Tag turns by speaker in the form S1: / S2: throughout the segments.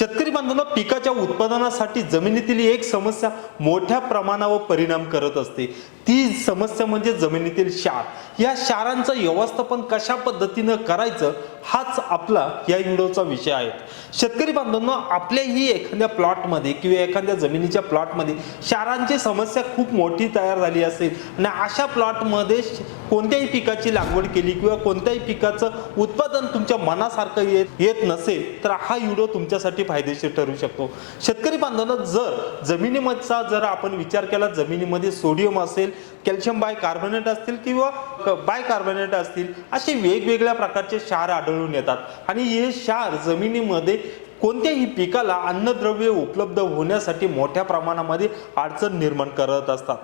S1: शेतकरी बांधवांना पिकाच्या उत्पादनासाठी जमिनीतील एक समस्या मोठ्या प्रमाणावर परिणाम करत असते. ती समस्या म्हणजे जमिनीतील क्षार. या क्षारांचं व्यवस्थापन कशा पद्धतीनं करायचं? हाच आपला या व्हिडिओचा विषय आहे. शेतकरी बांधवांना आपल्याही एखाद्या प्लॉटमध्ये किंवा एखाद्या जमिनीच्या प्लॉटमध्ये क्षारांची समस्या खूप मोठी तयार झाली असेल आणि अशा प्लॉटमध्ये कोणत्याही पिकाची लागवड केली किंवा कोणत्याही पिकाचं उत्पादन तुमच्या मनासारखं येत येत नसेल तर हा व्हिडिओ तुमच्यासाठी फायदेशीर ठरू शकतो. शेतकरी बांधवांना जर जमिनीमधचा जर आपण विचार केला जमिनीमध्ये सोडियम असेल कॅल्शियम बाय कार्बोनेट असतील किंवा बाय कार्बोनेट असतील असे वेगवेगळ्या प्रकारचे क्षार आढळून येतात. आणि हे क्षार जमिनीमध्ये कोणत्याही पिकाला अन्नद्रव्य उपलब्ध होण्यासाठी मोठ्या प्रमाणामध्ये अडचण निर्माण करत असतात.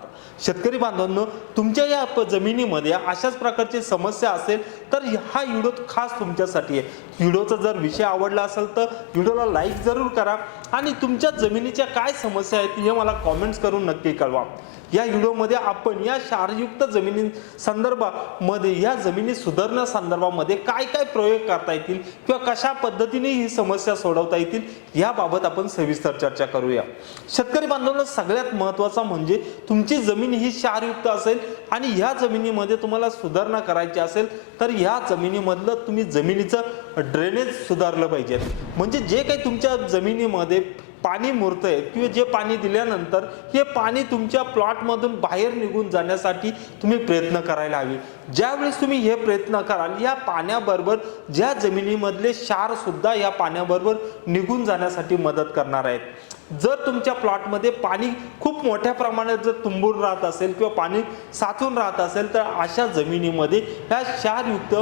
S1: शेतकरी बांधवांनो तुमच्या या जमिनीमध्ये अशाच प्रकारची समस्या असेल तर हा व्हिडिओ खास तुमच्यासाठी आहे. व्हिडिओचा जर विषय आवडला असेल तर व्हिडिओला लाईक जरूर करा आणि तुमच्या जमिनीच्या काय समस्या आहेत हे मला कॉमेंट्स करून नक्की कळवा. या व्हिडिओमध्ये आपण या क्षारयुक्त जमिनी संदर्भामध्ये या जमिनी सुधारण्या संदर्भामध्ये काय काय प्रयोग करता येतील किंवा कशा पद्धतीने ही समस्या सोडव चालवता येतील याबाबत आपण सविस्तर चर्चा करूया. शेतकरी बांधवांना सगळ्यात महत्त्वाचा म्हणजे तुमची जमीन ही क्षारयुक्त असेल आणि ह्या जमिनीमध्ये तुम्हाला सुधारणा करायची असेल तर ह्या जमिनीमधलं तुम्ही जमिनीचं ड्रेनेज सुधारलं पाहिजे. म्हणजे जे काही तुमच्या जमिनीमध्ये पाणी मुरतंय किंवा जे पाणी दिल्यानंतर हे पाणी तुमच्या प्लॉटमधून बाहेर निघून जाण्यासाठी तुम्ही प्रयत्न करायला हवे. ज्यावेळेस तुम्ही हे प्रयत्न कराल या पाण्याबरोबर ज्या जमिनीमधले क्षारसुद्धा या पाण्याबरोबर निघून जाण्यासाठी मदत करणार आहेत. जर तुमच्या प्लॉटमध्ये पाणी खूप मोठ्या प्रमाणात जर तुंबून राहत असेल किंवा पाणी साचून राहत असेल तर अशा जमिनीमध्ये ह्या क्षारयुक्त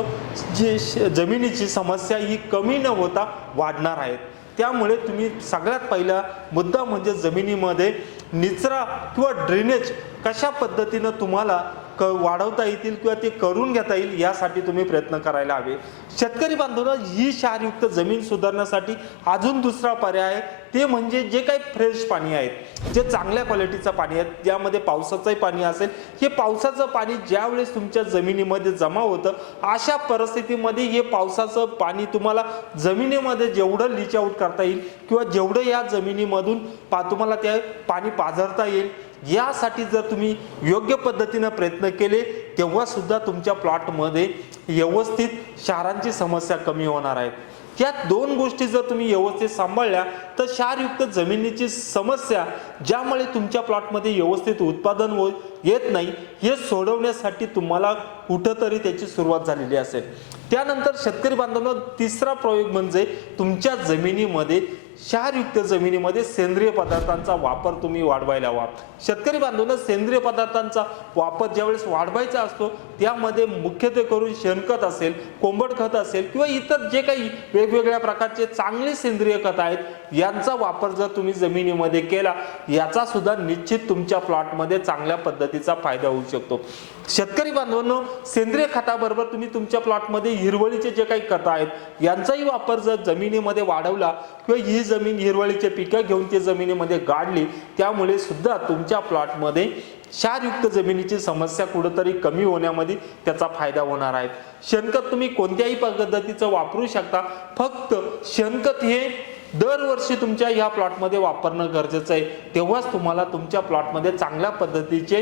S1: जे श- जमिनीची समस्या ही कमी न होता वाढणार आहेत. त्यामुळे तुम्ही सगळ्यात पहिला मुद्दा म्हणजे जमिनीमध्ये निचरा किंवा ड्रेनेज कशा पद्धतीनं तुम्हाला क वाढवता येतील किंवा ते करून घेता येईल यासाठी तुम्ही प्रयत्न करायला हवे. शेतकरी बांधवांना ही क्षारयुक्त जमीन सुधारण्यासाठी अजून दुसरा पर्याय आहे ते म्हणजे जे काही फ्रेश पाणी आहेत जे चांगल्या क्वालिटीचं पाणी आहे ज्यामध्ये पावसाचंही पाणी असेल हे पावसाचं पाणी ज्यावेळेस तुमच्या जमिनीमध्ये जमा होतं अशा परिस्थितीमध्ये हे पावसाचं पाणी तुम्हाला जमिनीमध्ये जेवढं लिच आउट करता येईल किंवा जेवढं या जमिनीमधून पा तुम्हाला ते पाणी पाझरता येईल यासाठी जर तुम्ही योग्य पद्धतीनं प्रयत्न केले तेव्हा सुद्धा तुमच्या प्लॉटमध्ये व्यवस्थित क्षारांची समस्या कमी होणार आहेत या दोन गोष्टी जर तुम्ही व्यवस्थित सांभाळल्या तर क्षारयुक्त जमिनीची समस्या ज्यामुळे तुमच्या प्लॉटमध्ये व्यवस्थित उत्पादन हो येत नाही हे सोडवण्यासाठी तुम्हाला कुठंतरी त्याची सुरुवात झालेली असेल. त्यानंतर शेतकरी बांधवांना तिसरा प्रयोग म्हणजे तुमच्या जमिनीमध्ये क्षारयुक्त जमिनीमध्ये सेंद्रिय पदार्थांचा वापर तुम्ही वाढवायला हवा. शेतकरी बांधवांना सेंद्रिय पदार्थांचा वापर ज्यावेळेस वाढवायचा असतो त्यामध्ये मुख्यत्वे करून शेणखत असेल कोंबड खत असेल किंवा इतर जे काही वेगवेगळ्या प्रकारचे चांगले सेंद्रिय खत आहेत यांचा वापर जर तुम्ही जमिनीमध्ये केला याचा सुद्धा निश्चित तुमच्या प्लॉटमध्ये चांगल्या पद्धतीचा फायदा होऊ शकतो. शेतकरी बांधवांनो सेंद्रिय खताबरोबर तुम्ही तुमच्या प्लॉटमध्ये हिरवळीचे जे काही खत आहेत यांचाही वापर जर जमिनीमध्ये वाढवला किंवा ही जमीन हिरवळीचे पिकं घेऊन ती जमिनीमध्ये गाडली त्यामुळे सुद्धा तुमच्या प्लॉटमध्ये क्षारयुक्त जमिनीची समस्या कुठंतरी कमी होण्यामध्ये त्याचा फायदा होणार आहे. शेणखत तुम्ही कोणत्याही पद्धतीचं वापरू शकता फक्त शेणखत हे दरवर्षी तुमच्या ह्या प्लॉटमध्ये वापरणं गरजेचं आहे. तेव्हाच तुम्हाला तुमच्या प्लॉटमध्ये चांगल्या पद्धतीचे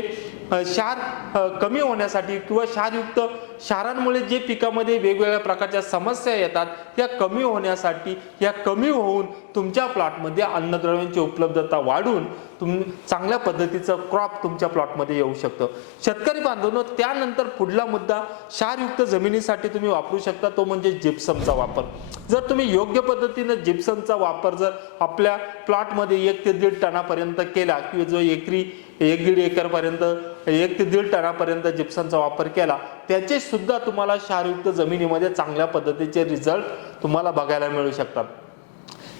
S1: क्षार कमी होण्यासाठी किंवा क्षारयुक्त क्षारांमुळे जे पिकामध्ये वेगवेगळ्या प्रकारच्या समस्या येतात त्या कमी होण्यासाठी या कमी होऊन तुमच्या प्लॉटमध्ये अन्नद्रव्यांची उपलब्धता वाढून तुम चांगल्या पद्धतीचं क्रॉप तुमच्या प्लॉटमध्ये येऊ शकतं. शेतकरी बांधवनं त्यानंतर पुढला मुद्दा क्षारयुक्त जमिनीसाठी तुम्ही वापरू शकता तो म्हणजे जिप्समचा वापर. जर तुम्ही योग्य पद्धतीनं जिप्समचा वापर जर आपल्या प्लॉटमध्ये एक ते दीड टनापर्यंत केला किंवा जो एकरी एक दीड एकरपर्यंत एक ते दीड टनापर्यंत जिप्समचा वापर केला. त्याचे सुद्धा तुम्हाला क्षारयुक्त जमिनीमध्ये चांगल्या पद्धतीचे रिझल्ट तुम्हाला बघायला मिळू शकतात.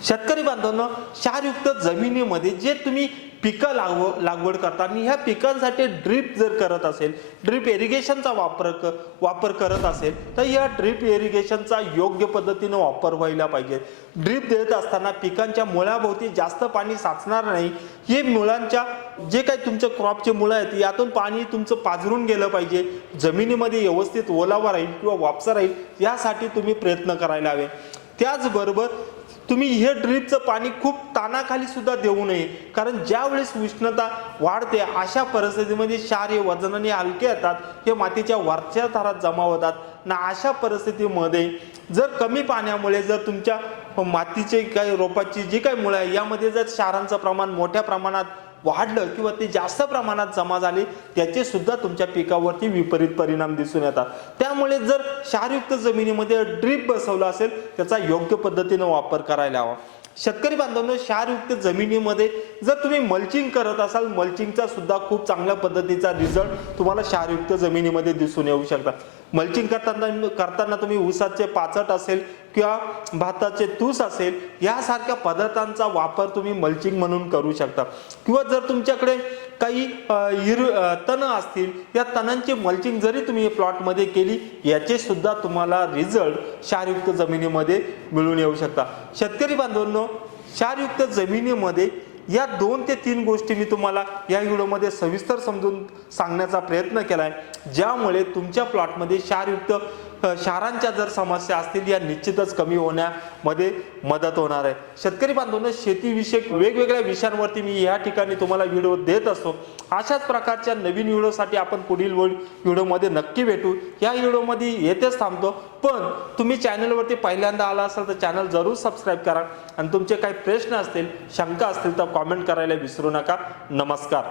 S1: शेतकरी बांधवांनो क्षारयुक्त जमिनीमध्ये जे तुम्ही पिकं लागव लागवड करता आणि ह्या पिकांसाठी ड्रीप जर करत असेल ड्रीप इरिगेशनचा वापर क वापर करत असेल तर या ड्रीप इरिगेशनचा योग्य पद्धतीनं वापर व्हायला पाहिजे. ड्रीप देत असताना पिकांच्या मुळाभोवती जास्त पाणी साचणार नाही. हे मुळांच्या जे काही तुमच्या क्रॉपचे मुळं आहेत यातून पाणी तुमचं पाझरून गेलं पाहिजे. जमिनीमध्ये व्यवस्थित ओलावा राहील किंवा वापसा राहील यासाठी तुम्ही प्रयत्न करायला हवे. त्याचबरोबर तुम्ही हे ड्रीपचं पाणी खूप तानाखाली सुद्धा देऊ नये. कारण ज्यावेळेस उष्णता वाढते अशा परिस्थितीमध्ये क्षार हे वजनाने हलके येतात हे मातीच्या वरच्या थरात जमा होतात. ना अशा परिस्थितीमध्ये जर कमी पाण्यामुळे जर तुमच्या मातीचे काही रोपाची जी काही मुळं आहे यामध्ये जर क्षारांचं प्रमाण मोठ्या प्रमाणात वाढलं किंवा ते जास्त प्रमाणात जमा झाले त्याचे सुद्धा तुमच्या पिकावरती विपरीत परिणाम दिसून येतात. त्यामुळे जर क्षारयुक्त जमिनीमध्ये ड्रीप बसवलं असेल त्याचा योग्य पद्धतीनं वापर करायला हवा. शेतकरी बांधवांनो क्षारयुक्त जमिनीमध्ये जर तुम्ही मल्चिंग करत असाल मल्चिंगचा सुद्धा खूप चांगल्या पद्धतीचा रिझल्ट तुम्हाला क्षारयुक्त जमिनीमध्ये दिसून येऊ शकतात. मल्चिंग करताना करताना तुम्ही ऊसाचे पाचट असेल किंवा भाताचे तूस असेल यासारख्या पदार्थांचा वापर तुम्ही मल्चिंग म्हणून करू शकता. किंवा जर तुमच्याकडे काही हिर तणं तण असतील या तणांची मल्चिंग जरी तुम्ही प्लॉटमध्ये केली याचे सुद्धा तुम्हाला रिझल्ट क्षारयुक्त जमिनीमध्ये मिळून येऊ शकता. शेतकरी बांधवांनो क्षारयुक्त जमिनीमध्ये या दोन ते तीन गोष्टी मी तुम्हाला या व्हिडिओमध्ये सविस्तर समजून सांगण्याचा प्रयत्न केला आहे ज्यामुळे तुमच्या प्लॉटमध्ये क्षारयुक्त शहरांच्या जर समस्या असतील या निश्चितच कमी होण्यामध्ये मदत होणार आहे. शेतकरी बांधवांनो शेतीविषयक वेगवेगळ्या विषयांवरती मी या ठिकाणी तुम्हाला व्हिडिओ देत असतो. अशाच प्रकारच्या नवीन व्हिडिओसाठी आपण पुढील व्हिडिओमध्ये नक्की भेटू. या व्हिडिओमध्ये येथेच थांबतो. पण तुम्ही चॅनलवरती पहिल्यांदा आला असाल तर चॅनल जरूर सबस्क्राईब करा. आणि तुमचे काही प्रश्न असतील शंका असतील तर कॉमेंट करायला विसरू नका. नमस्कार.